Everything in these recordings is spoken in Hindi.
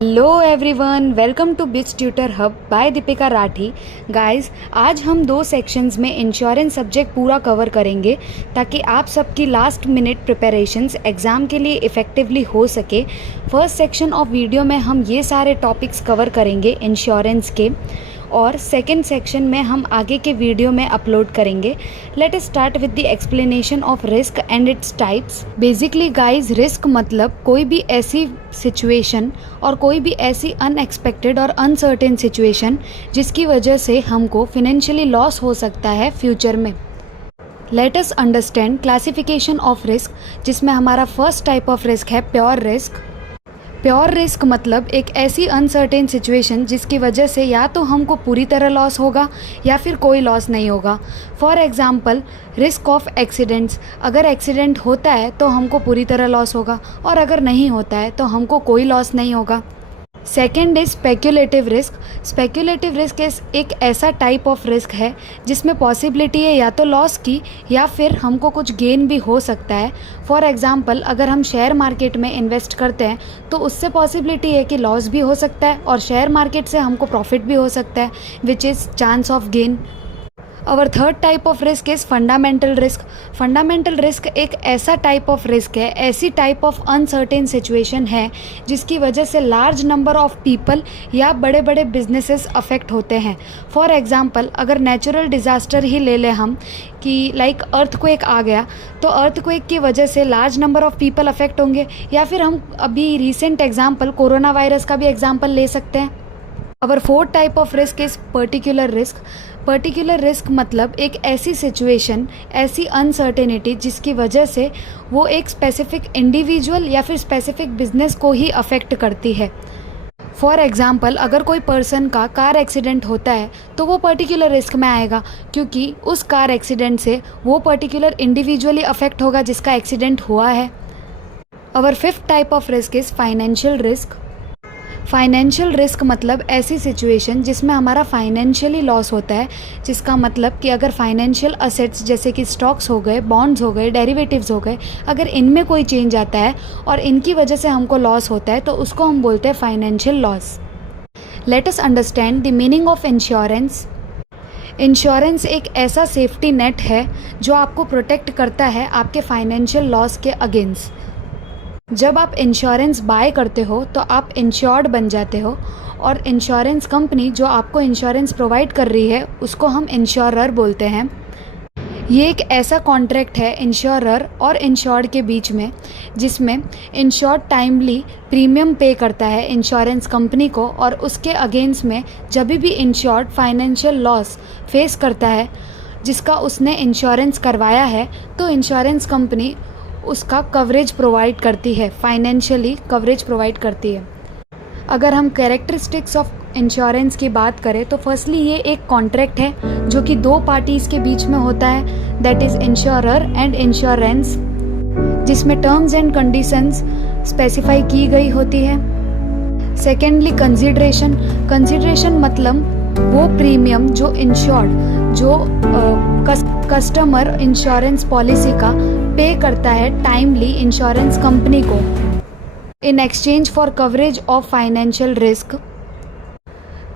Hello everyone, welcome to bits tutor hub by Deepika Rathi. Guys, आज हम दो सेक्शंस में इंश्योरेंस सब्जेक्ट पूरा कवर करेंगे ताकि आप सबकी लास्ट मिनट प्रिपरेशंस एग्ज़ाम के लिए इफ़ेक्टिवली हो सके। फर्स्ट सेक्शन ऑफ वीडियो में हम ये सारे टॉपिक्स कवर करेंगे इंश्योरेंस के, और सेकेंड सेक्शन में हम आगे के वीडियो में अपलोड करेंगे। Let us start with the explanation of risk and its types. Basically guys, risk मतलब कोई भी ऐसी सिचुएशन और कोई भी ऐसी अनएक्सपेक्टेड और अनसर्टेन सिचुएशन जिसकी वजह से हमको फिनेंशियली लॉस हो सकता है फ्यूचर में। Late us understand classification of risk, जिसमें हमारा फर्स्ट टाइप ऑफ रिस्क है प्योर रिस्क। प्योर रिस्क मतलब एक ऐसी अनसर्टेन सिचुएशन जिसकी वजह से या तो हमको पूरी तरह लॉस होगा या फिर कोई लॉस नहीं होगा। For example, risk of accidents. अगर एक्सीडेंट होता है तो हमको पूरी तरह लॉस होगा, और अगर नहीं होता है तो हमको कोई लॉस नहीं होगा। Second is speculative risk. Speculative risk एक ऐसा टाइप ऑफ रिस्क है जिसमें पॉसिबिलिटी है या तो लॉस की या फिर हमको कुछ गेन भी हो सकता है। फॉर एग्ज़ाम्पल, अगर हम शेयर मार्केट में इन्वेस्ट करते हैं तो उससे पॉसिबिलिटी है कि लॉस भी हो सकता है और शेयर मार्केट से हमको प्रॉफिट भी हो सकता है, which is chance of gain. और third type of risk is fundamental risk. Fundamental risk एक ऐसा टाइप ऑफ रिस्क है, ऐसी टाइप ऑफ अनसर्टेन सिचुएशन है जिसकी वजह से लार्ज नंबर ऑफ पीपल या बड़े बड़े बिजनेसेस अफेक्ट होते हैं। फॉर एग्जांपल, अगर नेचुरल डिज़ास्टर ही ले लें हम, कि लाइक अर्थक्वेक आ गया, तो अर्थक्वेक की वजह से large number of people affect होंगे, या फिर हम अभी रिसेंट एग्जाम्पल कोरोना वायरस का भी एग्जाम्पल ले सकते हैं। और fourth type of risk is particular risk. Particular risk मतलब एक ऐसी सिचुएशन, ऐसी अनसर्टेनिटी जिसकी वजह से वो एक स्पेसिफिक इंडिविजुअल या फिर स्पेसिफिक बिजनेस को ही अफेक्ट करती है। फॉर एग्ज़ाम्पल, अगर कोई पर्सन का कार एक्सीडेंट होता है तो वो पर्टिकुलर रिस्क में आएगा, क्योंकि उस कार एक्सीडेंट से वो पर्टिकुलर इंडिविजुअली अफेक्ट होगा जिसका एक्सीडेंट हुआ है। और fifth type of risk is financial risk. Financial risk मतलब ऐसी सिचुएशन जिसमें हमारा फाइनेंशियली लॉस होता है, जिसका मतलब कि अगर फाइनेंशियल असेट्स जैसे कि स्टॉक्स हो गए, बॉन्ड्स हो गए, डेरिवेटिव्स हो गए, अगर इनमें कोई चेंज आता है और इनकी वजह से हमको लॉस होता है तो उसको हम बोलते हैं financial loss. Late us understand the meaning of insurance. Insurance एक ऐसा सेफ्टी नेट है जो आपको प्रोटेक्ट करता है आपके फाइनेंशियल लॉस के अगेंस्ट। जब आप इंश्योरेंस बाय करते हो तो आप इंश्योर्ड बन जाते हो, और इंश्योरेंस कंपनी जो आपको इंश्योरेंस प्रोवाइड कर रही है उसको हम इंश्योरर बोलते हैं। ये एक ऐसा कॉन्ट्रैक्ट है इंश्योरर और इंश्योर्ड के बीच में, जिसमें इंश्योर्ड टाइमली प्रीमियम पे करता है इंश्योरेंस कंपनी को, और उसके अगेंस्ट में जब भी इंश्योर्ड फाइनेंशियल लॉस फेस करता है जिसका उसने इंश्योरेंस करवाया है, तो इंश्योरेंस कंपनी उसका कवरेज प्रोवाइड करती है, फाइनेंशियली कवरेज प्रोवाइड करती है। अगर हम कैरेक्टरिस्टिक्स ऑफ इंश्योरेंस की बात करें तो फर्स्टली ये एक कॉन्ट्रैक्ट है जो कि दो पार्टीज़ के बीच में होता है, that is insurer and insurance, जिसमें टर्म्स एंड कंडीशंस स्पेसिफाई की गई होती है। Secondly consideration. कंसिडरेशन मतलब वो प्रीमियम जो इंश्योर्ड, जो कस्टमर इंश्योरेंस पॉलिसी का पे करता है टाइमली इंश्योरेंस कंपनी को in exchange for coverage of financial risk.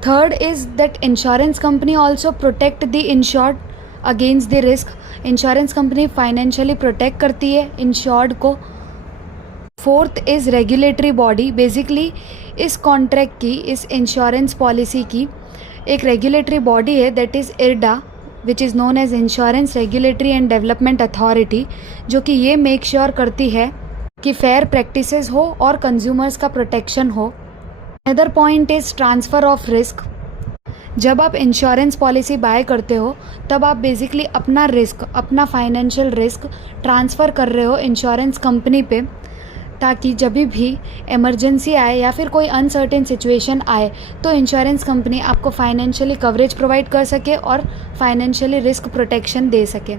Third is that insurance company also protect the insured against the risk. Insurance company financially protect करती है इंश्योर्ड को। Fourth is regulatory body. Basically इस कॉन्ट्रैक्ट की, इस इंश्योरेंस पॉलिसी की एक रेगुलेटरी बॉडी है, that is IRDA, which is known as insurance regulatory and development authority, जो कि ये मेक श्योर करती है कि फेयर प्रैक्टिसेस हो और कंज्यूमर्स का प्रोटेक्शन हो। Other point is transfer of risk. जब आप इंश्योरेंस पॉलिसी बाय करते हो तब आप बेसिकली अपना रिस्क, अपना फाइनेंशियल रिस्क ट्रांसफ़र कर रहे हो इंश्योरेंस कंपनी पे, ताकि जब भी इमरजेंसी आए या फिर कोई अनसर्टेन सिचुएशन आए तो इंश्योरेंस कंपनी आपको फाइनेंशियली कवरेज प्रोवाइड कर सके और फाइनेंशियली रिस्क प्रोटेक्शन दे सके।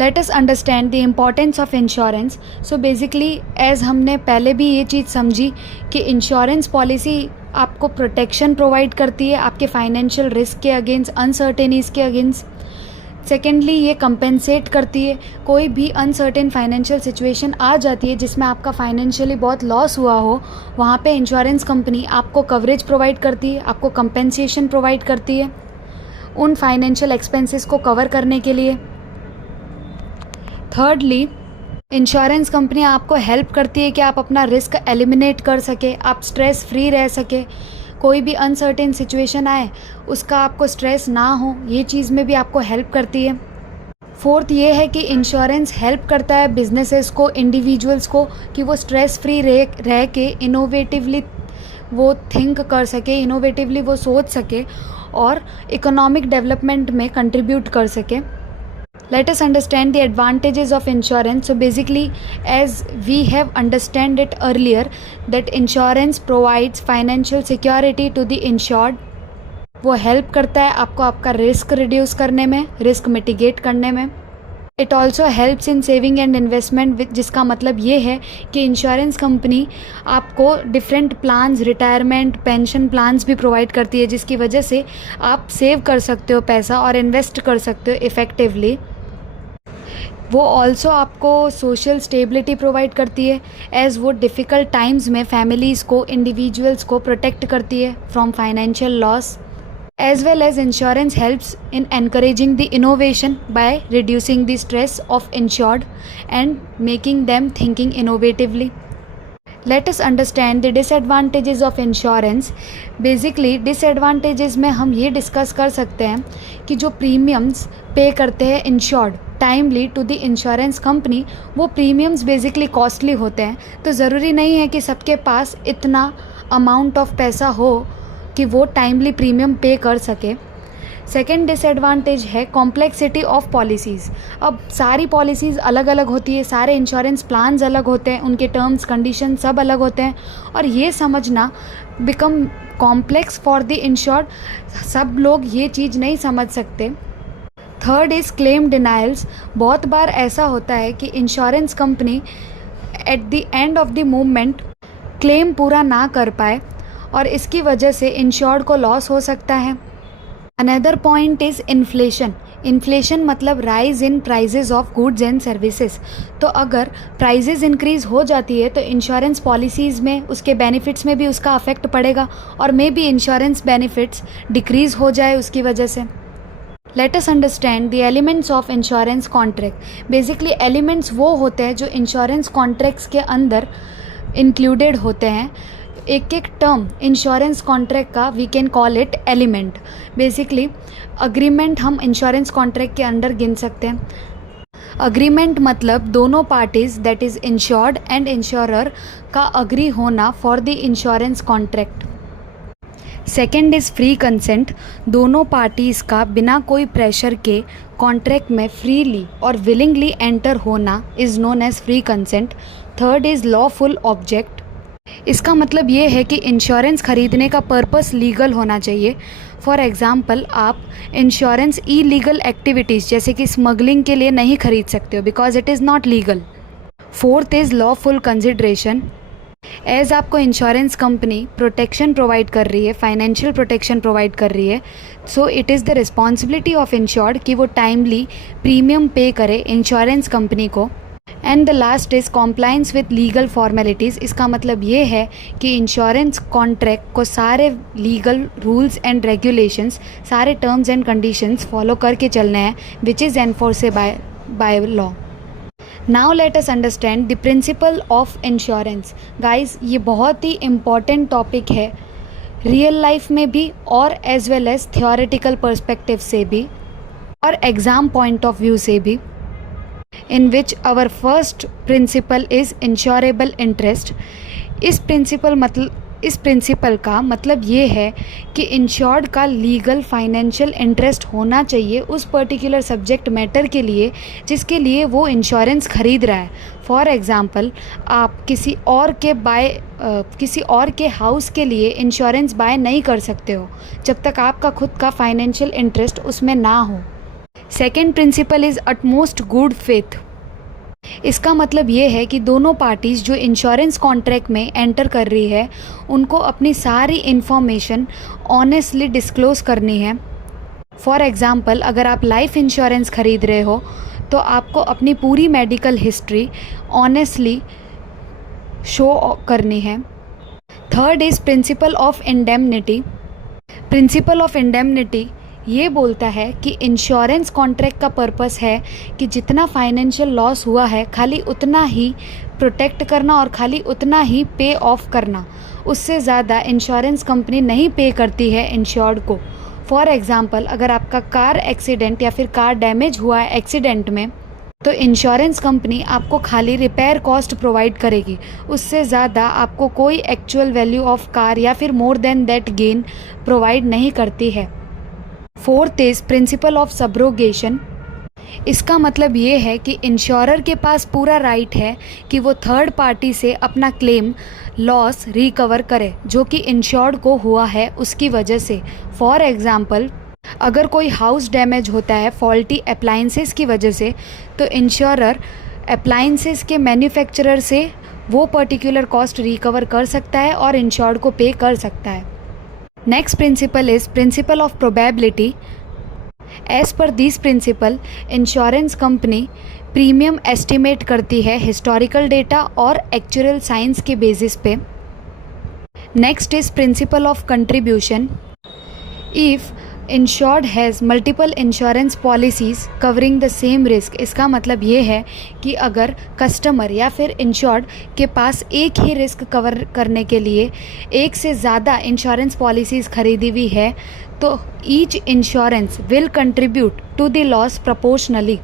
Let us understand the importance of insurance. So basically as हमने पहले भी ये चीज़ समझी कि इंश्योरेंस पॉलिसी आपको प्रोटेक्शन प्रोवाइड करती है आपके फाइनेंशियल रिस्क के अगेंस्ट, अनसर्टेनिटीज़ के अगेंस्ट। सेकेंडली ये कंपेंसेट करती है, कोई भी अनसर्टेन फाइनेंशियल सिचुएशन आ जाती है जिसमें आपका फाइनेंशियली बहुत लॉस हुआ हो, वहाँ पे इंश्योरेंस कंपनी आपको कवरेज प्रोवाइड करती है, आपको कंपेंसेशन प्रोवाइड करती है उन फाइनेंशियल एक्सपेंसेस को कवर करने के लिए। थर्डली इंश्योरेंस कंपनी आपको हेल्प करती है कि आप अपना रिस्क एलिमिनेट कर सके, आप स्ट्रेस फ्री रह सके, कोई भी अनसर्टेन सिचुएशन आए उसका आपको स्ट्रेस ना हो, ये चीज़ में भी आपको हेल्प करती है। फोर्थ ये है कि इंश्योरेंस हेल्प करता है बिजनेसेस को, इंडिविजुअल्स को कि वो स्ट्रेस फ्री रह के इनोवेटिवली वो थिंक कर सके, इनोवेटिवली वो सोच सके और इकोनॉमिक डेवलपमेंट में कंट्रीब्यूट कर सके। Let us understand the advantages of insurance. So basically, as we have understand it earlier, that insurance provides financial security to the insured. वो हेल्प करता है आपको आपका रिस्क रिड्यूस करने में, रिस्क मिटिगेट करने में। It also helps in saving and investment, जिसका मतलब ये है कि इंश्योरेंस कंपनी आपको different plans, retirement, pension plans भी प्रोवाइड करती है, जिसकी वजह से आप सेव कर सकते हो पैसा और इन्वेस्ट कर सकते हो इफ़ेक्टिवली। वो ऑल्सो आपको सोशल स्टेबिलिटी प्रोवाइड करती है, एज़ वो डिफ़िकल्ट टाइम्स में फैमिलीज़ को, इंडिविजुअल्स को प्रोटेक्ट करती है from financial loss. As well as insurance helps in encouraging the innovation by reducing the stress of insured and making them thinking innovatively. Let us understand the disadvantages of insurance. Basically disadvantages में हम ये डिस्कस कर सकते हैं कि जो प्रीमियम्स पे करते हैं insured timely to the insurance company, वो प्रीमियम्स बेसिकली कॉस्टली होते हैं, तो ज़रूरी नहीं है कि सबके पास इतना अमाउंट ऑफ पैसा हो कि वो टाइमली प्रीमियम पे कर सके। सेकेंड डिसएडवांटेज है कॉम्प्लेक्सिटी ऑफ पॉलिसीज़। अब सारी पॉलिसीज़ अलग अलग होती है, सारे इंश्योरेंस प्लान्स अलग होते हैं, उनके टर्म्स कंडीशन सब अलग होते हैं और ये समझना become complex for the insured. सब लोग ये चीज़ नहीं समझ सकते। Third is claim denials. बहुत बार ऐसा होता है कि insurance company at the end of the movement claim पूरा ना कर पाए और इसकी वजह से इंश्योर्ड को लॉस हो सकता है। Another point is inflation. Inflation मतलब rise in prices of goods and services. तो अगर प्राइजेज इंक्रीज़ हो जाती है तो इंश्योरेंस पॉलिसीज़ में, उसके बेनिफिट्स में भी उसका अफेक्ट पड़ेगा और may be insurance benefits decrease हो जाए उसकी वजह से। Late us understand the elements of insurance contract. Basically elements वो होते हैं जो इंश्योरेंस कॉन्ट्रैक्ट्स के अंदर इंक्लूडेड होते हैं। एक एक टर्म इंश्योरेंस कॉन्ट्रैक्ट का we can call it element. Basically agreement हम इंश्योरेंस कॉन्ट्रैक्ट के अंदर गिन सकते हैं। अग्रीमेंट मतलब दोनों parties that is insured and insurer का अग्री होना for the insurance contract. Second is free consent. दोनों पार्टीज़ का बिना कोई प्रेशर के कॉन्ट्रैक्ट में फ्रीली और विलिंगली एंटर होना is known as free consent. Third is lawful object. इसका मतलब ये है कि इंश्योरेंस खरीदने का पर्पस लीगल होना चाहिए। फॉर एग्ज़ाम्पल आप इंश्योरेंस इलीगल एक्टिविटीज़ जैसे कि स्मगलिंग के लिए नहीं खरीद सकते हो because it is not legal. Fourth is lawful consideration. As आपको इंश्योरेंस कंपनी प्रोटेक्शन प्रोवाइड कर रही है, फाइनेंशियल प्रोटेक्शन प्रोवाइड कर रही है, so it is the responsibility of insured कि वो टाइमली प्रीमियम पे करे इंश्योरेंस कंपनी को। And the last is compliance with legal formalities. इसका मतलब ये है कि इंश्योरेंस कॉन्ट्रैक्ट को सारे लीगल रूल्स एंड रेगुलेशंस, सारे टर्म्स एंड कंडीशंस फॉलो करके चलने हैं which is enforceable by law. Now let us understand the principle of insurance. Guys ये बहुत ही इम्पॉर्टेंट टॉपिक है रियल लाइफ में भी और as well as theoretical perspective से भी और एग्ज़ाम पॉइंट ऑफ व्यू से भी। in which our first principle is insurable interest। इस प्रिंसिपल का मतलब ये है कि इंश्योर्ड का लीगल फाइनेंशियल इंटरेस्ट होना चाहिए उस पर्टिकुलर सब्जेक्ट मैटर के लिए जिसके लिए वो इंश्योरेंस खरीद रहा है। फॉर एग्ज़ाम्पल आप किसी और के हाउस के लिए इंश्योरेंस बाय नहीं कर सकते हो जब तक आपका खुद का फाइनेंशियल इंटरेस्ट उसमें ना हो। Second principle is utmost good faith. इसका मतलब ये है कि दोनों पार्टीज़ जो इंश्योरेंस कॉन्ट्रैक्ट में एंटर कर रही है उनको अपनी सारी इन्फॉर्मेशन ऑनेस्टली डिस्क्लोज़ करनी है। फॉर एग्ज़ाम्पल अगर आप लाइफ इंश्योरेंस ख़रीद रहे हो तो आपको अपनी पूरी मेडिकल हिस्ट्री ऑनेस्टली शो करनी है। Third is principle of indemnity. Principle of indemnity ये बोलता है कि इंश्योरेंस कॉन्ट्रैक्ट का पर्पस है कि जितना फाइनेंशियल लॉस हुआ है खाली उतना ही प्रोटेक्ट करना और खाली उतना ही पे ऑफ करना, उससे ज़्यादा इंश्योरेंस कंपनी नहीं पे करती है इंश्योर्ड को। फॉर एग्ज़ाम्पल अगर आपका कार एक्सीडेंट या फिर कार डैमेज हुआ है एक्सीडेंट में, तो इंश्योरेंस कंपनी आपको खाली रिपेयर कॉस्ट प्रोवाइड करेगी, उससे ज़्यादा आपको कोई एक्चुअल वैल्यू ऑफ कार या फिर more than that gain provide नहीं करती है। Fourth is principle of subrogation. इसका मतलब ये है कि इंश्योरर के पास पूरा राइट है कि वो थर्ड पार्टी से अपना क्लेम लॉस रिकवर करे जो कि इंश्योर्ड को हुआ है उसकी वजह से। फॉर एग्ज़ाम्पल अगर कोई हाउस डैमेज होता है फॉल्टी अप्लाइंसेस की वजह से, तो इंश्योरर अप्लाइंसेस के मैन्युफैक्चरर से वो पर्टिकुलर कॉस्ट रिकवर कर सकता है और इंश्योर्ड को पे कर सकता है। Next principle is principle of probability. As per this principle insurance company premium estimate करती है हिस्टोरिकल डेटा और एक्चुअल साइंस के बेसिस पे। Next is principle of contribution. If insured has multiple insurance policies covering the same risk, इसका मतलब ये है कि अगर कस्टमर या फिर इंश्योर्ड के पास एक ही रिस्क कवर करने के लिए एक से ज़्यादा इंश्योरेंस पॉलिसीज़ खरीदी हुई है तो each insurance will contribute to the loss proportionally.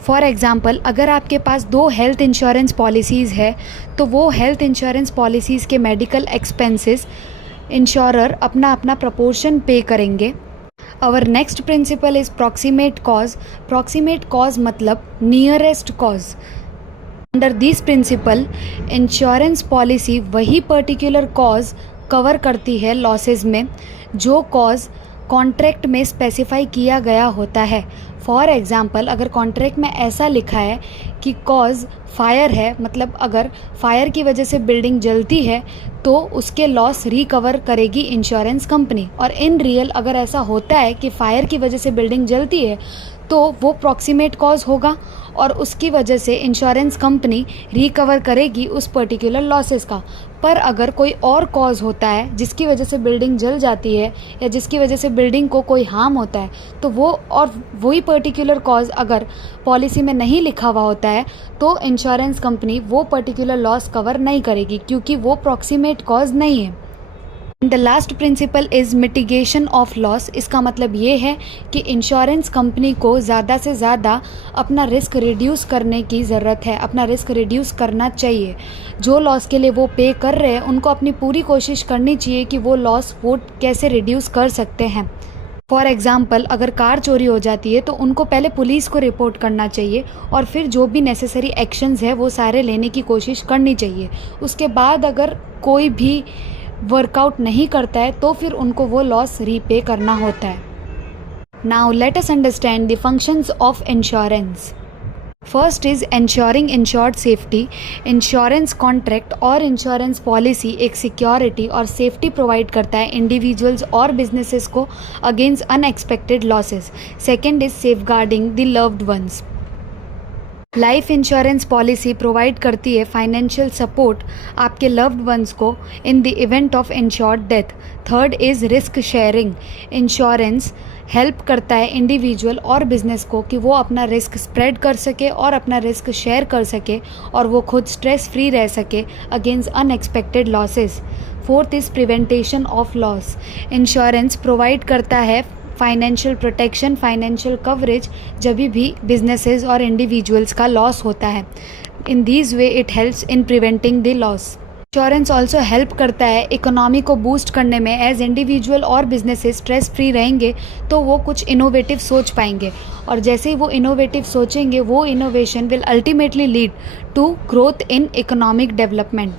For example अगर आपके पास 2 हेल्थ इंश्योरेंस पॉलिसीज़ है तो वो हेल्थ इंश्योरेंस पॉलिसीज़ के मेडिकल एक्सपेंसेस इंश्योरर अपना अपना प्रपोर्शन पे करेंगे। Our next principle is proximate cause. Proximate cause मतलब nearest cause. Under this principle insurance policy वही पर्टिकुलर कॉज कवर करती है लॉसेस में जो कॉज कॉन्ट्रैक्ट में स्पेसिफाई किया गया होता है। फॉर एग्ज़ाम्पल अगर कॉन्ट्रैक्ट में ऐसा लिखा है कि कॉज फायर है, मतलब अगर फायर की वजह से बिल्डिंग जलती है तो उसके लॉस रिकवर करेगी इंश्योरेंस कंपनी, और इन रियल अगर ऐसा होता है कि फायर की वजह से बिल्डिंग जलती है तो वो प्रॉक्सीमेट कॉज होगा और उसकी वजह से इंश्योरेंस कंपनी रिकवर करेगी उस पर्टिकुलर लॉसेस का। पर अगर कोई और कॉज होता है जिसकी वजह से बिल्डिंग जल जाती है या जिसकी वजह से बिल्डिंग को कोई हार्म होता है तो वो और वही पर्टिकुलर कॉज अगर पॉलिसी में नहीं लिखा हुआ होता है तो इंश्योरेंस कंपनी वो पर्टिकुलर लॉस कवर नहीं करेगी क्योंकि वो प्रॉक्सीमेट कॉज नहीं है। The last principle is mitigation of loss. इसका मतलब ये है कि इंश्योरेंस कंपनी को ज़्यादा से ज़्यादा अपना रिस्क रिड्यूस करने की ज़रूरत है, अपना रिस्क रिड्यूस करना चाहिए। जो लॉस के लिए वो पे कर रहे हैं उनको अपनी पूरी कोशिश करनी चाहिए कि वो लॉस वो कैसे रिड्यूस कर सकते हैं। फॉर एग्ज़ाम्पल अगर कार चोरी हो जाती है तो उनको पहले पुलिस को रिपोर्ट करना चाहिए और फिर जो भी नेसेसरी एक्शंस है वो सारे लेने की कोशिश करनी चाहिए। उसके बाद अगर कोई भी वर्कआउट नहीं करता है तो फिर उनको वो लॉस रीपे करना होता है। Now let us understand the functions of insurance. First is ensuring insured safety. Insurance contract और इंश्योरेंस पॉलिसी एक सिक्योरिटी और सेफ्टी प्रोवाइड करता है इंडिविजुअल्स और बिजनेसेस को against unexpected losses. Second is safeguarding the loved ones. Life insurance policy provide करती है फाइनेंशियल सपोर्ट आपके लव्ड वंस को in the event of insured death. Third is risk sharing. Insurance help करता है इंडिविजुअल और बिजनेस को कि वो अपना रिस्क स्प्रेड कर सके और अपना रिस्क शेयर कर सके और वो खुद स्ट्रेस फ्री रह सके against unexpected losses. Fourth is prevention of loss. Insurance provide करता है फाइनेंशियल प्रोटेक्शन, फाइनेंशियल कवरेज जब भी बिजनेसेस और इंडिविजुअल्स का लॉस होता है। In this way it helps in preventing the loss. Insurance also help करता है इकोनॉमी को बूस्ट करने में। एज इंडिविजुअल और बिजनेसेस स्ट्रेस फ्री रहेंगे तो वो कुछ इनोवेटिव सोच पाएंगे और जैसे ही वो इनोवेटिव सोचेंगे वो innovation will ultimately lead to growth in economic development.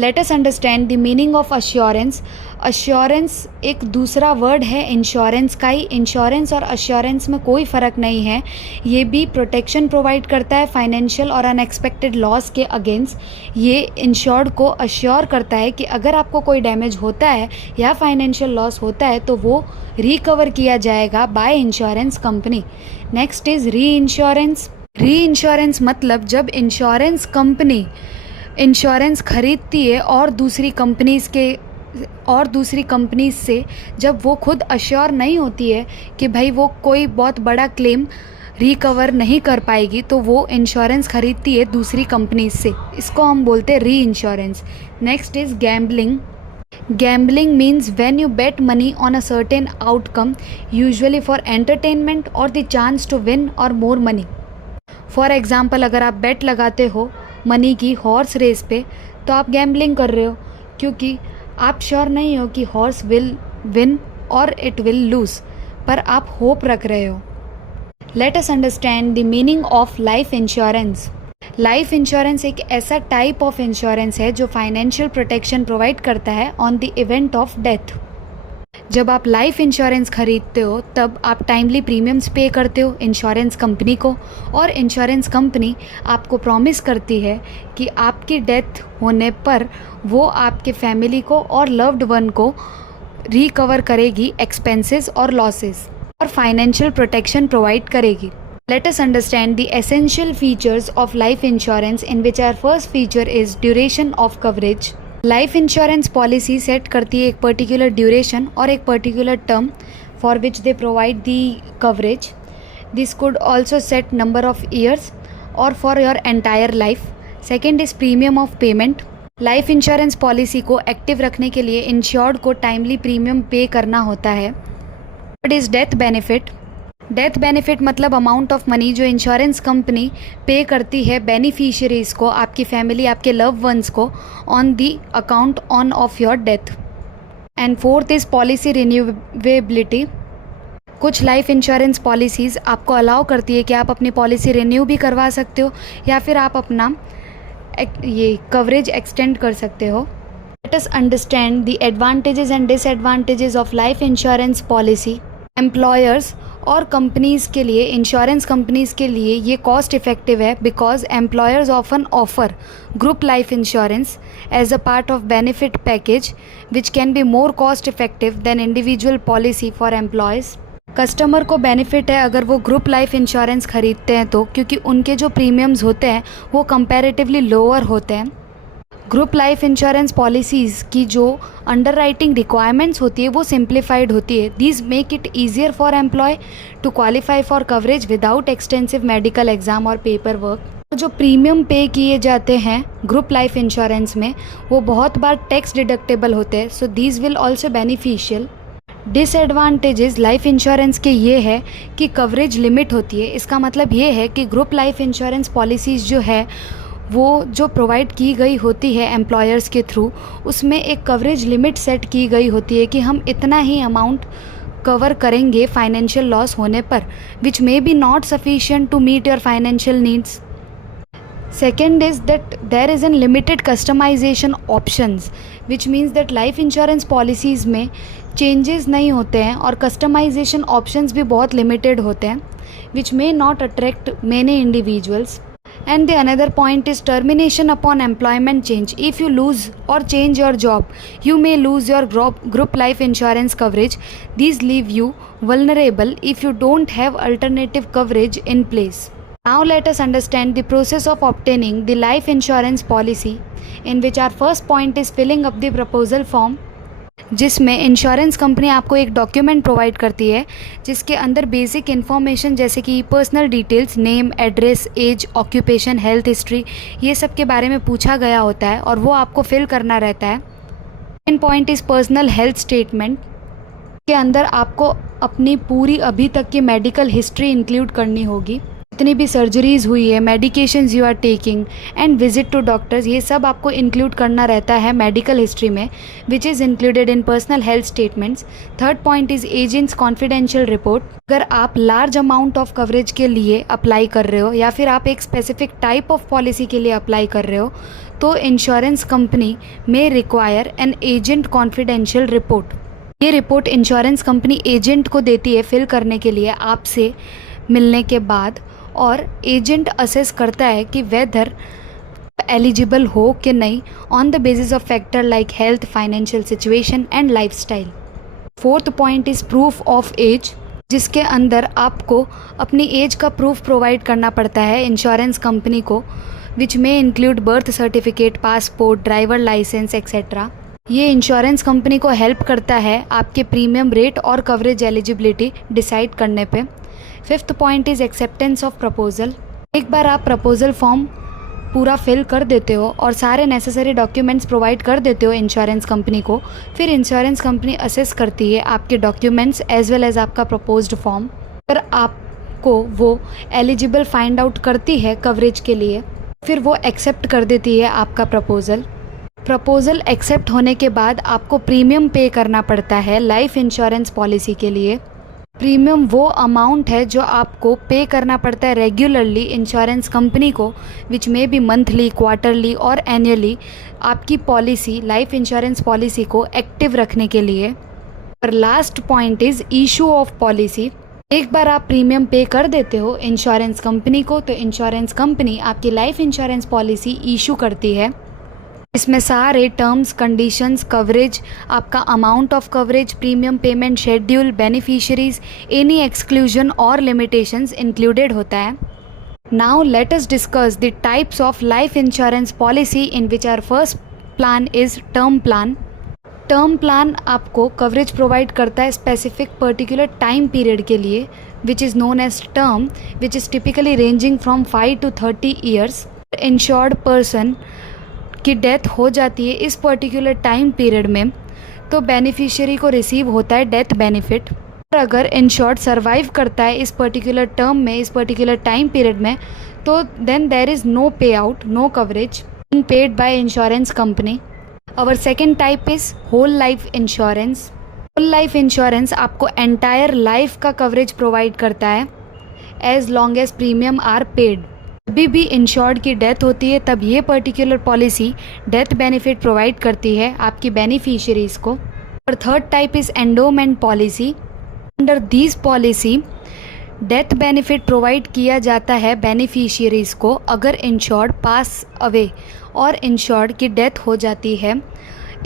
Let us understand the meaning of assurance. Assurance एक दूसरा वर्ड है इंश्योरेंस का ही। इंश्योरेंस और अश्योरेंस में कोई फ़र्क नहीं है। ये भी प्रोटेक्शन प्रोवाइड करता है फाइनेंशियल और अनएक्सपेक्टेड लॉस के अगेंस्ट। ये इंश्योर्ड को अश्योर करता है कि अगर आपको कोई डैमेज होता है या फाइनेंशियल लॉस होता है तो वो रिकवर किया जाएगा by insurance company. Next is reinsurance. Reinsurance मतलब जब इंश्योरेंस कंपनी इंश्योरेंस खरीदती है और दूसरी कंपनीज से, जब वो खुद अश्योर नहीं होती है कि भाई वो कोई बहुत बड़ा क्लेम रिकवर नहीं कर पाएगी, तो वो इंश्योरेंस खरीदती है दूसरी कंपनीज से। इसको हम बोलते हैं री insurance. Next is gambling. Gambling means when you bet money on a certain outcome, usually for entertainment or the chance to win or more money. For example अगर आप बेट लगाते हो मनी की हॉर्स रेस पे, तो आप गैम्बलिंग कर रहे हो क्योंकि आप श्योर नहीं हो कि हॉर्स विल विन और इट विल लूज़, पर आप होप रख रहे हो। Let us understand the meaning of life insurance. Life insurance एक ऐसा टाइप ऑफ इंश्योरेंस है जो फाइनेंशियल प्रोटेक्शन प्रोवाइड करता है on the event of death. जब आप लाइफ इंश्योरेंस खरीदते हो तब आप टाइमली प्रीमियम्स पे करते हो इंश्योरेंस कंपनी को, और इंश्योरेंस कंपनी आपको प्रॉमिस करती है कि आपकी डेथ होने पर वो आपके फैमिली को और लव्ड वन को रिकवर करेगी एक्सपेंसेस और लॉसेस, और फाइनेंशियल प्रोटेक्शन प्रोवाइड करेगी। Let us understand the essential features of life insurance, in which our first feature is duration of coverage. Life insurance policy set करती है एक पर्टिकुलर ड्यूरेशन और एक particular term for which they provide the coverage. This could also set number of years और for your entire life. Second is premium of payment. Life insurance policy को एक्टिव रखने के लिए इंश्योर्ड को टाइमली प्रीमियम पे करना होता है। Third is death benefit. Death benefit मतलब अमाउंट ऑफ मनी जो इंश्योरेंस कंपनी पे करती है बेनिफिशियरीज को, आपकी फैमिली, आपके लव वंस को, on the account on of your death. And fourth is policy renewability. कुछ लाइफ इंश्योरेंस पॉलिसीज़ आपको अलाउ करती है कि आप अपनी पॉलिसी रिन्यू भी करवा सकते हो या फिर आप अपना ये कवरेज एक्सटेंड कर सकते हो। Let us understand the advantages and disadvantages of life insurance policy. Employers और कंपनीज़ के लिए, इंश्योरेंस कंपनीज़ के लिए ये कॉस्ट इफ़ेक्टिव है because employers often offer group life insurance as a part of benefit package which can be more cost effective than individual policy for employees. Customer को बेनिफिट है अगर वो ग्रुप लाइफ इंश्योरेंस ख़रीदते हैं तो, क्योंकि उनके जो प्रीमियम्स होते हैं वो कंपैरेटिवली लोअर होते हैं। ग्रुप लाइफ इंश्योरेंस पॉलिसीज़ की जो अंडरराइटिंग रिक्वायरमेंट्स होती है वो सिंप्लीफाइड होती है। These make it easier for employ to qualify for coverage without extensive medical exam और पेपर वर्क। जो प्रीमियम पे किए जाते हैं ग्रुप लाइफ इंश्योरेंस में वो बहुत बार टैक्स डिडक्टेबल होते हैं, so these will also beneficial. Disadvantages life insurance के ये है कि कवरेज लिमिट होती है। इसका मतलब ये है कि ग्रुप लाइफ इंश्योरेंस पॉलिसीज़ जो है वो जो प्रोवाइड की गई होती है एम्प्लॉयर्स के थ्रू, उसमें एक कवरेज लिमिट सेट की गई होती है कि हम इतना ही अमाउंट कवर करेंगे फाइनेंशियल लॉस होने पर, which may be not sufficient to meet your financial needs. Second is that there is an limited customization options, which means that life insurance policies में changes नहीं होते हैं और customization options भी बहुत limited होते हैं, which may not attract many individuals. And the another point is termination upon employment change. If you lose or change your job, you may lose your group life insurance coverage. These leave you vulnerable if you don't have alternative coverage in place. Now let us understand the process of obtaining the life insurance policy, in which our first point is filling up the proposal form, जिसमें इंश्योरेंस कंपनी आपको एक डॉक्यूमेंट प्रोवाइड करती है जिसके अंदर बेसिक इन्फॉर्मेशन जैसे कि personal details, name, address, age, occupation, health history, ये सब के बारे में पूछा गया होता है और वो आपको फिल करना रहता है। Second point is personal health statement, के अंदर आपको अपनी पूरी अभी तक की मेडिकल हिस्ट्री इंक्लूड करनी होगी। जितनी भी सर्जरीज हुई है, medications you are taking and visit to doctors, ये सब आपको इंक्लूड करना रहता है मेडिकल हिस्ट्री में, which is included in personal health statements. Third point is agents confidential report. अगर आप लार्ज अमाउंट ऑफ कवरेज के लिए अप्लाई कर रहे हो या फिर आप एक स्पेसिफिक टाइप ऑफ पॉलिसी के लिए अप्लाई कर रहे हो, तो इंश्योरेंस कंपनी में require an agent confidential report. ये रिपोर्ट इंश्योरेंस कंपनी एजेंट को देती है फिल करने के लिए आपसे मिलने के बाद, और एजेंट असेस करता है कि वेदर एलिजिबल हो कि नहीं on the basis of factor like health, financial situation and lifestyle. Fourth point is proof of age, जिसके अंदर आपको अपनी एज का प्रूफ प्रोवाइड करना पड़ता है इंश्योरेंस कंपनी को, विच में include birth certificate, passport, driver licence etcetera. ये इंश्योरेंस कंपनी को हेल्प करता है आपके प्रीमियम रेट और कवरेज एलिजिबिलिटी डिसाइड करने पे। Fifth point is acceptance of proposal. एक बार आप प्रपोजल फॉर्म पूरा फिल कर देते हो और सारे नेसेसरी डॉक्यूमेंट्स प्रोवाइड कर देते हो इंश्योरेंस कंपनी को, फिर इंश्योरेंस कंपनी असेस करती है आपके डॉक्यूमेंट्स एज वेल एज आपका प्रपोज्ड फॉर्म। अगर आपको वो एलिजिबल फाइंड आउट करती है कवरेज के लिए, फिर वो एक्सेप्ट कर देती है आपका प्रपोजल एक्सेप्ट होने के बाद आपको प्रीमियम पे करना पड़ता है लाइफ इंश्योरेंस पॉलिसी के लिए। प्रीमियम वो अमाउंट है जो आपको पे करना पड़ता है रेगुलरली इंश्योरेंस कंपनी को, विच में भी मंथली, क्वार्टरली और एनुअली, आपकी पॉलिसी, लाइफ इंश्योरेंस पॉलिसी को एक्टिव रखने के लिए। और last point is issue of policy. एक बार आप प्रीमियम पे कर देते हो इंश्योरेंस कंपनी को, तो इंश्योरेंस कंपनी आपकी लाइफ इंश्योरेंस पॉलिसी इशू करती है। इसमें सारे टर्म्स, कंडीशंस, कवरेज, आपका amount of coverage, premium payment schedule, beneficiaries, any exclusion और लिमिटेशंस इंक्लूडेड होता है। Now let us discuss the types of life insurance policy in which are first plan is term plan. Term plan आपको कवरेज प्रोवाइड करता है स्पेसिफिक पर्टिकुलर टाइम पीरियड के लिए, which is known as term, which is typically ranging from 5 to 30 years. Insured person की डेथ हो जाती है इस पर्टिकुलर टाइम पीरियड में, तो बेनिफिशियरी को रिसीव होता है डेथ बेनिफिट। और अगर इंश्योर्ड सर्वाइव करता है इस पर्टिकुलर टर्म में, इस पर्टिकुलर टाइम पीरियड में, तो then there is no payout, no coverage being paid by insurance company. Our second type is whole life insurance. Whole life insurance आपको एंटायर लाइफ का कवरेज प्रोवाइड करता है as long as premium are paid. अभी भी इंश्योर्ड की डेथ होती है तब ये particular policy death benefit provide करती है आपकी बेनिफिशियरीज़ को। और third type is endowment policy. Under this policy death benefit provide किया जाता है बेनिफिशियरीज़ को अगर इंश्योर्ड पास अवे और इंश्योर्ड की डेथ हो जाती है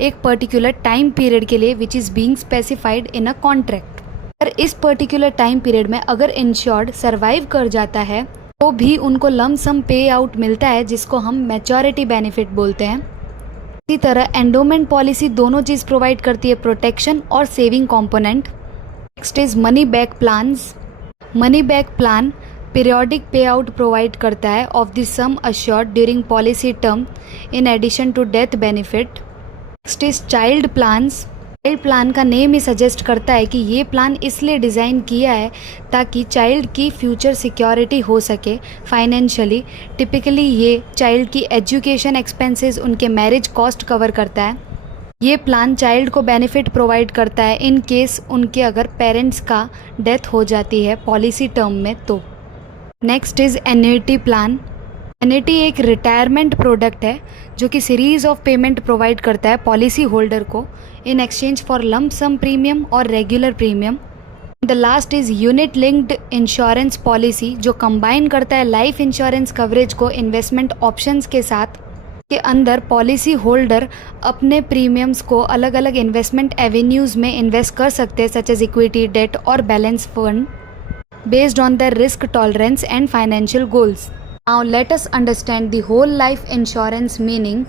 एक पर्टिकुलर टाइम पीरियड के लिए, which is being specified in a contract. और इस पर्टिकुलर टाइम पीरियड में अगर इंश्योर्ड सर्वाइव कर जाता है तो भी उनको लम सम पे आउट मिलता है, जिसको हम मैच्योरिटी बेनिफिट बोलते हैं। इसी तरह एंडोमेंट पॉलिसी दोनों चीज़ प्रोवाइड करती है, प्रोटेक्शन और saving component. Next is money back plans. Money back plan periodic payout provide करता है of the sum assured during policy term in addition to death benefit. Next is child plans. Child plan का नेम ही सजेस्ट करता है कि ये प्लान इसलिए डिज़ाइन किया है ताकि चाइल्ड की फ्यूचर सिक्योरिटी हो सके फाइनेंशियली। टिपिकली ये चाइल्ड की एजुकेशन एक्सपेंसेस, उनके मैरिज कॉस्ट कवर करता है। ये प्लान चाइल्ड को बेनिफिट प्रोवाइड करता है इन केस उनके अगर पेरेंट्स का डेथ हो जाती है पॉलिसी टर्म में तो। Next is annuity plan. Annuity एक रिटायरमेंट प्रोडक्ट है जो कि सीरीज ऑफ पेमेंट प्रोवाइड करता है पॉलिसी होल्डर को in exchange for lump sum premium और regular premium. The last is unit linked insurance policy, जो कंबाइन करता है लाइफ इंश्योरेंस कवरेज को इन्वेस्टमेंट ऑप्शंस के साथ। के अंदर पॉलिसी होल्डर अपने प्रीमियम्स को अलग अलग इन्वेस्टमेंट एवेन्यूज़ में इन्वेस्ट कर सकते हैं, सच एज इक्विटी, डेट और balance fund, based on their risk tolerance and financial goals. Now let us understand the whole life insurance meaning.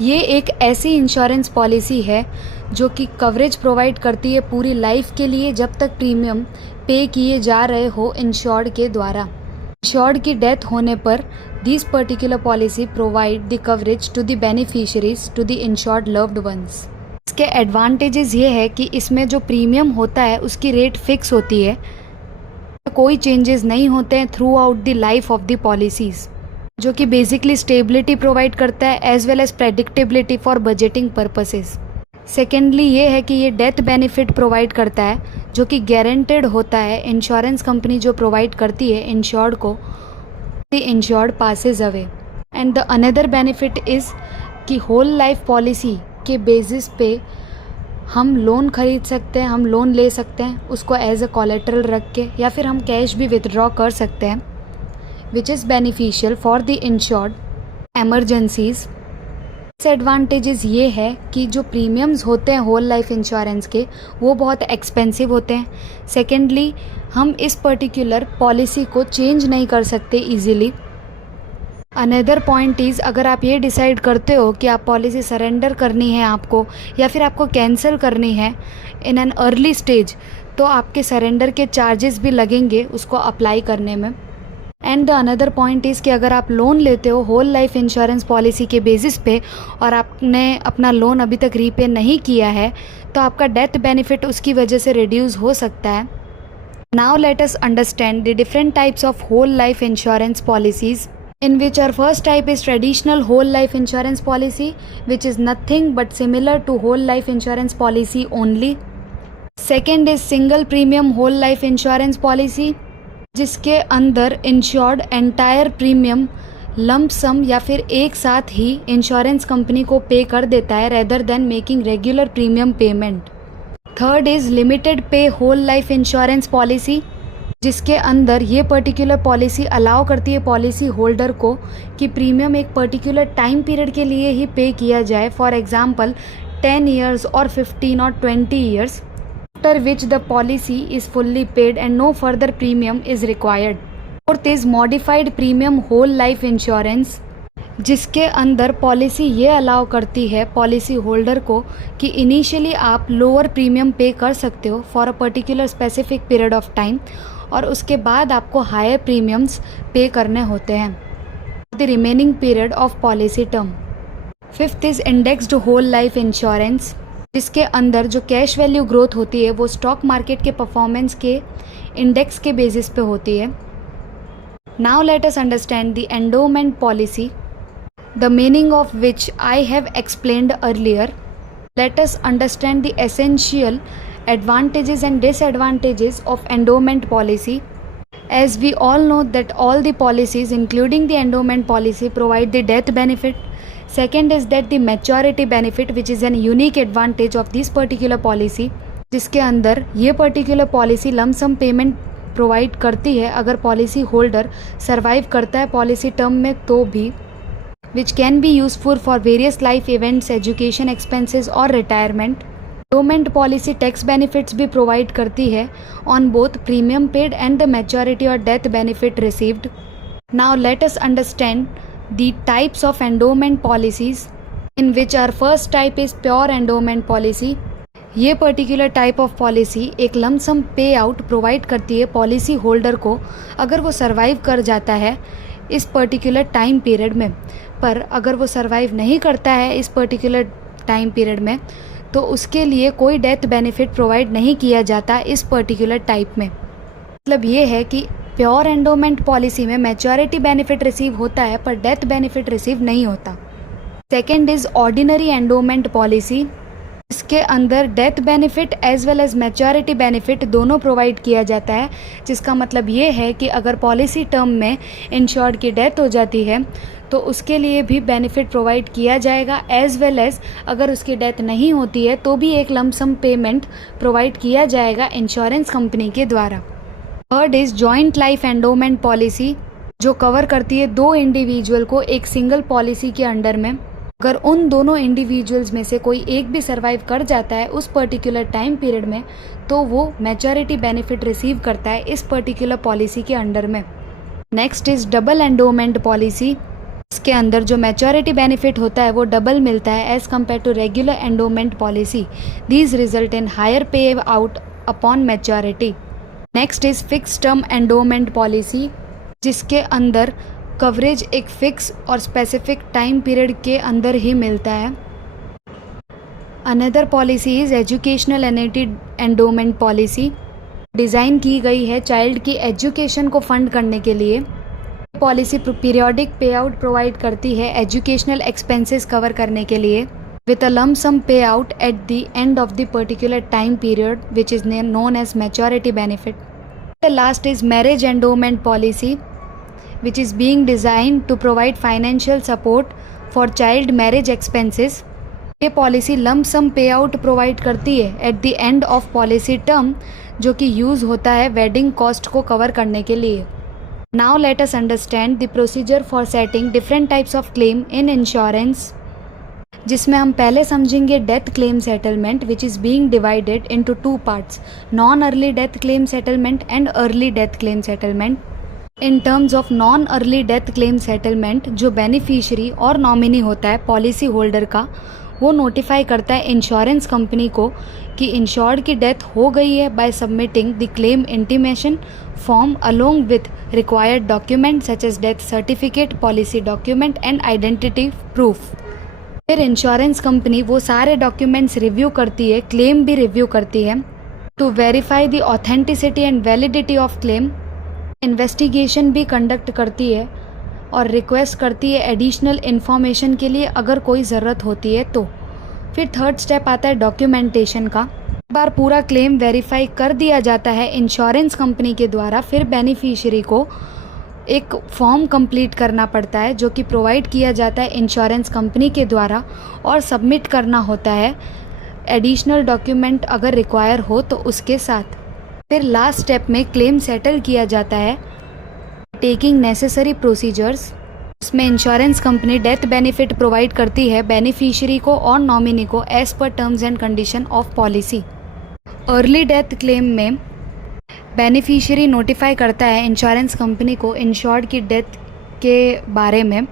ये एक ऐसी इंश्योरेंस पॉलिसी है जो कि कवरेज प्रोवाइड करती है पूरी लाइफ के लिए जब तक प्रीमियम पे किए जा रहे हो इंश्योर्ड के द्वारा। इंश्योर्ड की डेथ होने पर this particular policy provide the coverage to the beneficiaries to the insured loved ones. इसके एडवांटेजेस ये है कि इसमें जो प्रीमियम होता है उसकी रेट फिक्स होती है, कोई चेंजेस नहीं होते हैं throughout the life of the policies, जो कि बेसिकली स्टेबिलिटी प्रोवाइड करता है as well as predictability for budgeting purposes. Secondly ये है कि ये डेथ बेनिफिट प्रोवाइड करता है जो कि गारंटेड होता है, इंश्योरेंस कंपनी जो प्रोवाइड करती है इंश्योर्ड को, the insured Passage away. And the another benefit is कि होल लाइफ पॉलिसी के बेसिस पे हम लोन खरीद सकते हैं, हम लोन ले सकते हैं उसको एज अ कोलेटरल रख के, या फिर हम कैश भी विथड्रॉ कर सकते हैं, which is beneficial for the insured emergencies. Disadvantages ये है कि जो प्रीमियम्स होते हैं होल लाइफ इंश्योरेंस के वो बहुत एक्सपेंसिव होते हैं। सेकेंडली हम इस पर्टिकुलर पॉलिसी को चेंज नहीं कर सकते ईजिली। अनदर पॉइंट इज़, अगर आप ये डिसाइड करते हो कि आप पॉलिसी सरेंडर करनी है आपको या फिर आपको कैंसिल करनी है इन एन अर्ली स्टेज, तो आपके सरेंडर के चार्जेस भी लगेंगे उसको अप्लाई करने में। And the another point is कि अगर आप लोन लेते हो होल लाइफ इंश्योरेंस पॉलिसी के बेसिस पे और आपने अपना लोन अभी तक रीपे नहीं किया है तो आपका डेथ बेनिफिट उसकी वजह से रिड्यूस हो सकता है। Now let us understand the different types of whole life insurance policies, in which our first type is traditional whole life insurance policy, which is nothing but similar to whole life insurance policy only. Second is single premium whole life insurance policy, जिसके अंदर इंश्योर्ड एंटायर प्रीमियम लंप सम या फिर एक साथ ही इंश्योरेंस कंपनी को पे कर देता है rather than making regular premium payment. Third is limited पे होल लाइफ इंश्योरेंस पॉलिसी, जिसके अंदर ये पर्टिकुलर पॉलिसी अलाउ करती है पॉलिसी होल्डर को कि प्रीमियम एक पर्टिकुलर टाइम पीरियड के लिए ही पे किया जाए, फॉर एग्जांपल 10 ईयर्स और 15 और 20 years, after which the policy is fully paid and no further premium is required. Fourth is modified premium whole life insurance, जिसके अंदर पॉलिसी ये अलाउ करती है पॉलिसी होल्डर को कि इनिशियली आप लोअर प्रीमियम पे कर सकते हो for a particular specific period of time और उसके बाद आपको हायर प्रीमियम्स पे करने होते हैं the remaining period of policy term. Fifth is indexed whole life insurance, जिसके अंदर जो कैश वैल्यू ग्रोथ होती है वो स्टॉक मार्केट के परफॉर्मेंस के इंडेक्स के बेसिस पे होती है। Now let us understand the endowment policy, the meaning of which I have explained earlier. Let us understand the essential advantages and disadvantages of endowment policy. As we all know that all the policies including the endowment policy provide the death benefit. Second is that the maturity benefit, which is an unique advantage of this particular policy, जिसके अंदर ये particular policy lump sum payment provide करती है अगर पॉलिसी होल्डर सर्वाइव करता है पॉलिसी टर्म में तो भी, which can be useful for various life events, education expenses और retirement. Endowment policy tax benefits भी provide करती है on both premium paid and the maturity or death benefit received. Now let us understand the types of endowment policies, in which our first type is pure endowment policy. ये पर्टिकुलर टाइप ऑफ पॉलिसी एक लम्प सम पे आउट प्रोवाइड करती है पॉलिसी होल्डर को अगर वो सर्वाइव कर जाता है इस पर्टिकुलर टाइम पीरियड में, पर अगर वो सर्वाइव नहीं करता है इस पर्टिकुलर टाइम पीरियड में तो उसके लिए कोई डेथ बेनिफिट प्रोवाइड नहीं किया जाता इस पर्टिकुलर टाइप में। मतलब ये है कि प्योर एंडोमेंट पॉलिसी में मैच्योरिटी बेनिफिट रिसीव होता है पर डेथ बेनिफिट रिसीव नहीं होता। Second is ordinary endowment policy, इसके अंदर death benefit as well as maturity benefit दोनों प्रोवाइड किया जाता है, जिसका मतलब ये है कि अगर पॉलिसी टर्म में इंश्योर्ड की डेथ हो जाती है तो उसके लिए भी बेनिफिट प्रोवाइड किया जाएगा, एज वेल एज अगर उसकी डेथ नहीं होती है तो भी एक लम्प सम पेमेंट प्रोवाइड किया जाएगा इंश्योरेंस कंपनी के द्वारा। Third is joint life endowment policy, जो कवर करती है दो इंडिविजुअल को एक सिंगल पॉलिसी के अंडर में। अगर उन दोनों इंडिविजुअल्स में से कोई एक भी सर्वाइव कर जाता है उस पर्टिकुलर टाइम पीरियड में तो वो मैच्योरिटी बेनिफिट रिसीव करता है इस पर्टिकुलर पॉलिसी के अंडर में। Next is double endowment policy, इसके अंदर जो मैच्योरिटी बेनिफिट होता है वो डबल मिलता है as compare to regular endowment policy. These result in higher pay out upon maturity. Next is fix term endowment policy, जिसके अंदर कवरेज एक फिक्स और स्पेसिफिक टाइम पीरियड के अंदर ही मिलता है। Another policy is educational annuity endowment policy, design की गई है चाइल्ड की एजुकेशन को फंड करने के लिए। Policy periodic payout provide करती है एजुकेशनल एक्सपेंसेस कवर करने के लिए with a lump sum payout at the end of the particular time period, which is known as maturity benefit. The last is marriage endowment policy, which is being designed to provide financial support for child marriage expenses. ये पॉलिसी लम्प सम पे आउट प्रोवाइड करती है at the end of policy term, जो कि यूज़ होता है वेडिंग कॉस्ट को कवर करने के लिए। Now let us understand the procedure for setting different types of claim in insurance, जिसमें हम पहले समझेंगे death claim settlement, which is being divided into two parts, non early death claim settlement and early death claim settlement. In terms of non early death claim settlement, जो बेनिफिशियरी और नॉमिनी होता है पॉलिसी होल्डर का, वो नोटिफाई करता है इंश्योरेंस कंपनी को कि इंश्योर्ड की डेथ हो गई है by submitting the claim intimation form along with required document such as death certificate, policy document and identity proof. फिर इंश्योरेंस कंपनी वो सारे डॉक्यूमेंट्स रिव्यू करती है, क्लेम भी रिव्यू करती है to verify the authenticity and validity of claim. Investigation भी कंडक्ट करती है और रिक्वेस्ट करती है एडिशनल इन्फॉर्मेशन के लिए अगर कोई ज़रूरत होती है तो। फिर थर्ड स्टेप आता है डॉक्यूमेंटेशन का। एक बार पूरा क्लेम वेरीफाई कर दिया जाता है इंश्योरेंस कंपनी के द्वारा, फिर बेनिफिशियरी को एक फॉर्म कंप्लीट करना पड़ता है जो कि प्रोवाइड किया जाता है इंश्योरेंस कंपनी के द्वारा, और सबमिट करना होता है एडिशनल डॉक्यूमेंट अगर रिक्वायर हो तो उसके साथ। फिर लास्ट स्टेप में क्लेम सेटल किया जाता है टेकिंग नेसेसरी प्रोसीजर्स। उसमें insurance company death benefit provide करती है बेनिफिशियरी को और नॉमिनी को as per terms and condition of policy. Early death claim में बेनिफिशियरी नोटिफाई करता है इंश्योरेंस कंपनी को इंश्योर्ड की डेथ के बारे में,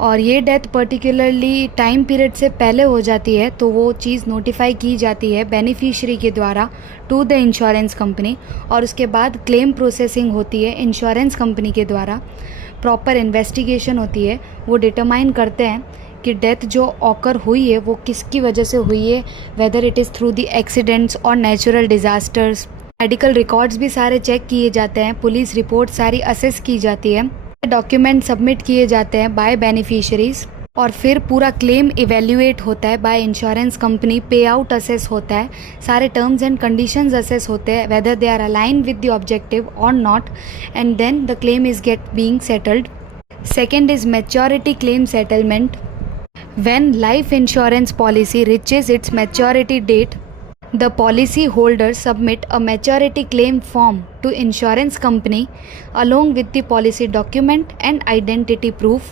और ये डेथ पर्टिकुलरली टाइम पीरियड से पहले हो जाती है तो वो चीज़ नोटिफाई की जाती है बेनिफिशियरी के द्वारा टू द इंश्योरेंस कंपनी, और उसके बाद क्लेम प्रोसेसिंग होती है इंश्योरेंस कंपनी के द्वारा। प्रॉपर इन्वेस्टिगेशन होती है, वो डिटरमाइन करते हैं कि डेथ जो ऑकर हुई है वो किसकी वजह से हुई है, whether it is through the accidents और नेचुरल डिज़ास्टर्स। मेडिकल रिकॉर्ड्स भी सारे चेक किए जाते हैं, पुलिस रिपोर्ट सारी असेस की जाती है, डॉक्यूमेंट सबमिट किए जाते हैं बाय बेनिफिशियरीज, और फिर पूरा क्लेम इवेल्युएट होता है by insurance company. Pay out assess होता है, सारे टर्म्स एंड कंडीशंस असेस होते हैं whether they are align with the objective और not, and then the claim is get being settled. Second is maturity claim settlement. When life insurance policy reaches its maturity date, the policy holder submit a maturity claim form to insurance company along with the policy document and identity proof.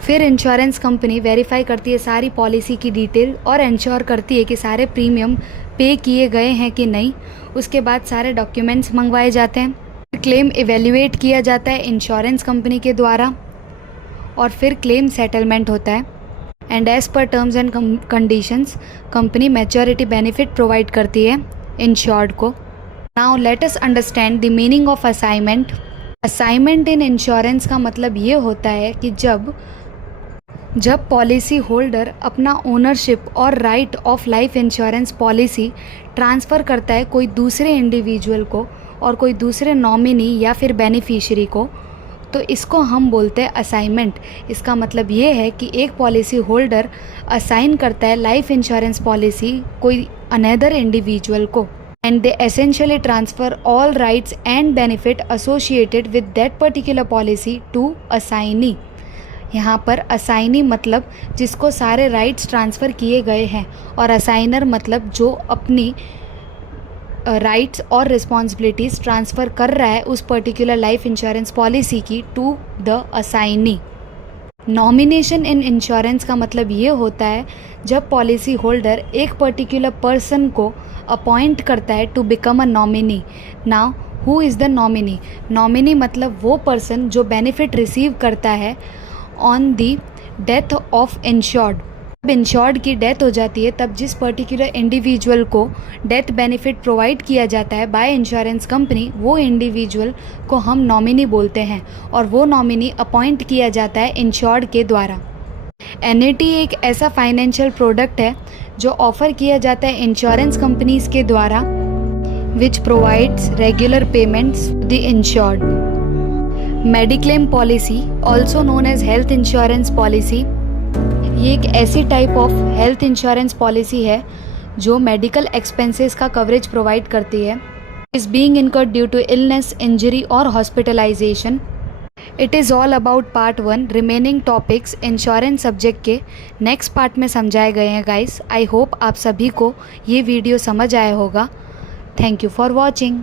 फिर इंश्योरेंस कंपनी वेरीफाई करती है सारी पॉलिसी की डिटेल और इंश्योर करती है कि सारे प्रीमियम पे किए गए हैं कि नहीं। उसके बाद सारे डॉक्यूमेंट्स मंगवाए जाते हैं, क्लेम इवेल्युएट किया जाता है इंश्योरेंस कंपनी के द्वारा, और फिर क्लेम सेटलमेंट होता है, and as per terms and conditions company maturity benefit provide करती है इंश्योर्ड को। Now let us understand the meaning of assignment. Assignment in insurance का मतलब ये होता है कि जब पॉलिसी होल्डर अपना ओनरशिप और right of life insurance policy transfer करता है कोई दूसरे इंडिविजुअल को और कोई दूसरे नॉमिनी या फिर बेनिफिशियरी को, तो इसको हम बोलते हैं असाइनमेंट। इसका मतलब ये है कि एक पॉलिसी होल्डर असाइन करता है लाइफ इंश्योरेंस पॉलिसी कोई अनदर इंडिविजुअल को, and they essentially transfer all rights and benefit associated with that particular policy to assignee. यहाँ पर असाइनी मतलब जिसको सारे राइट्स ट्रांसफ़र किए गए हैं, और असाइनर मतलब जो अपनी राइट्स और रिस्पॉन्सिबिलिटीज़ ट्रांसफ़र कर रहा है उस पर्टिकुलर लाइफ इंश्योरेंस पॉलिसी की to the assignee. Nomination in insurance का मतलब ये होता है जब पॉलिसी होल्डर एक पर्टिकुलर पर्सन को अपॉइंट करता है to become a nominee. Now who is the nominee? Nominee मतलब वो पर्सन जो बेनिफिट रिसीव करता है on the death of insured. जब इंश्योर्ड की डेथ हो जाती है तब जिस पर्टिकुलर इंडिविजुअल को डेथ बेनिफिट प्रोवाइड किया जाता है बाय इंश्योरेंस कंपनी, वो इंडिविजुअल को हम नॉमिनी बोलते हैं, और वो नॉमिनी अपॉइंट किया जाता है इंश्योर्ड के द्वारा। एनएटी एक ऐसा फाइनेंशियल प्रोडक्ट है जो ऑफ़र किया जाता है इंश्योरेंस कंपनीज़ के द्वारा which provides regular payments to the insured. Mediclaim policy, also known as health insurance policy, ये एक ऐसी type of health insurance policy है जो मेडिकल एक्सपेंसेस का कवरेज प्रोवाइड करती है. Is being incurred due to illness, injury और hospitalization. It is all about part 1. Remaining topics insurance subject के नेक्स्ट पार्ट में समझाए गए हैं गाइस. आई होप आप सभी को ये वीडियो समझ आया होगा. Thank you for watching.